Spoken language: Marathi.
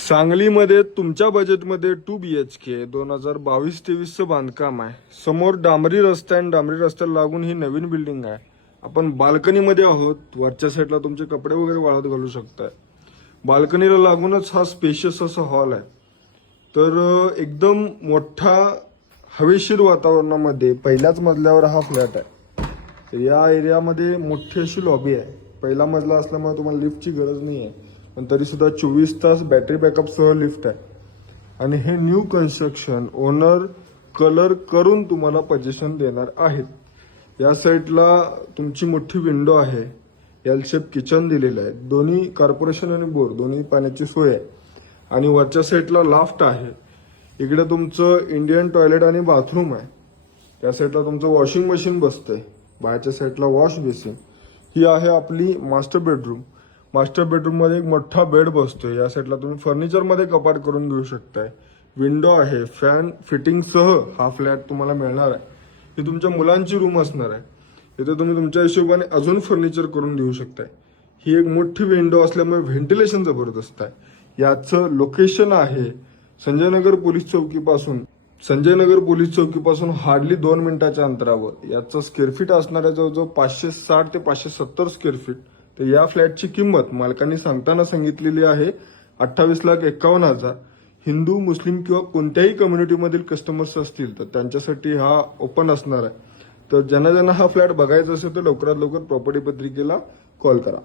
सांगलीमध्ये तुमच्या बजेटमध्ये 2 BHK 2022-23चं बांधकाम आहे। समोर डांबरी रस्ता आहे, डांबरी रस्त्याला लागून ही नवीन बिल्डिंग आहे। आपण बाल्कनीमध्ये आहोत। वरच्या साईडला तुमचे कपडे वगैरे वाळत घालू शकताय। बाल्कनीला लागूनच हा स्पेशियस असा हॉल आहे। तर एकदम मोठा हवेशीर वातावरणामध्ये पहिल्याच मजल्यावर हा फ्लॅट आहे। तर या एरियामध्ये मोठी अशी लॉबी आहे। पहिला मजला असल्यामुळे तुम्हाला लिफ्टची गरज नाही आहे, पण तरी सुद्धा 24 तास बॅटरी बॅकअप सह लिफ्ट आहे। आणि हे न्यू कन्स्ट्रक्शन ओनर कलर करून तुम्हाला पोझिशन देणार आहेत। या साईडला तुमची मोठी विंडो आहे। एल शेप किचन दिलेलं आहे। दोन्ही कॉर्पोरेशन आणि बोर दोन्ही पाण्याची सोय आहे। आणि वरच्या साईडला लाफ्ट आहे। इकडे तुमचं इंडियन टॉयलेट आणि बाथरूम आहे। त्या साईडला तुमचं वॉशिंग मशीन बसतंय। बाहेरच्या साईडला वॉश बेसिन। ही आहे आपली मास्टर बेडरूम। मास्टर बेडरूम मध्ये एक मोठा बेड बसतोय। या साईडला तुम्ही फर्निचर मध्ये कपाट करून घेऊ शकताय। विंडो आहे। फॅन फिटिंग सह हा फ्लॅट तुम्हाला मिळणार आहे। ही तुमच्या मुलांची रूम असणार आहे। इथे तुम्ही तुमच्या हिशोबाने अजून फर्निचर करून घेऊ शकताय। ही एक मोठी विंडो असल्यामुळे व्हेंटिलेशन जबरदस्त आहे। याचं लोकेशन आहे संजयनगर पोलीस चौकीपासून हार्डली 2 मिनिटाच्या अंतरावर। याचं स्क्वेअर फीट असणार आहे जवळजवळ 560 ते 570 स्क्वेअर फीट। तर या फ्लॅटची किंमत मालकांनी सांगताना सांगितलेली आहे 28,51,000। हिंदू मुस्लिम किंवा कोणत्याही कम्युनिटीमधील कस्टमर्स असतील तर त्यांच्यासाठी हा ओपन असणार आहे। तर ज्यांना हा फ्लॅट बघायचा असेल तर लवकरात लवकर प्रॉपर्टी पत्रिकेला कॉल करा।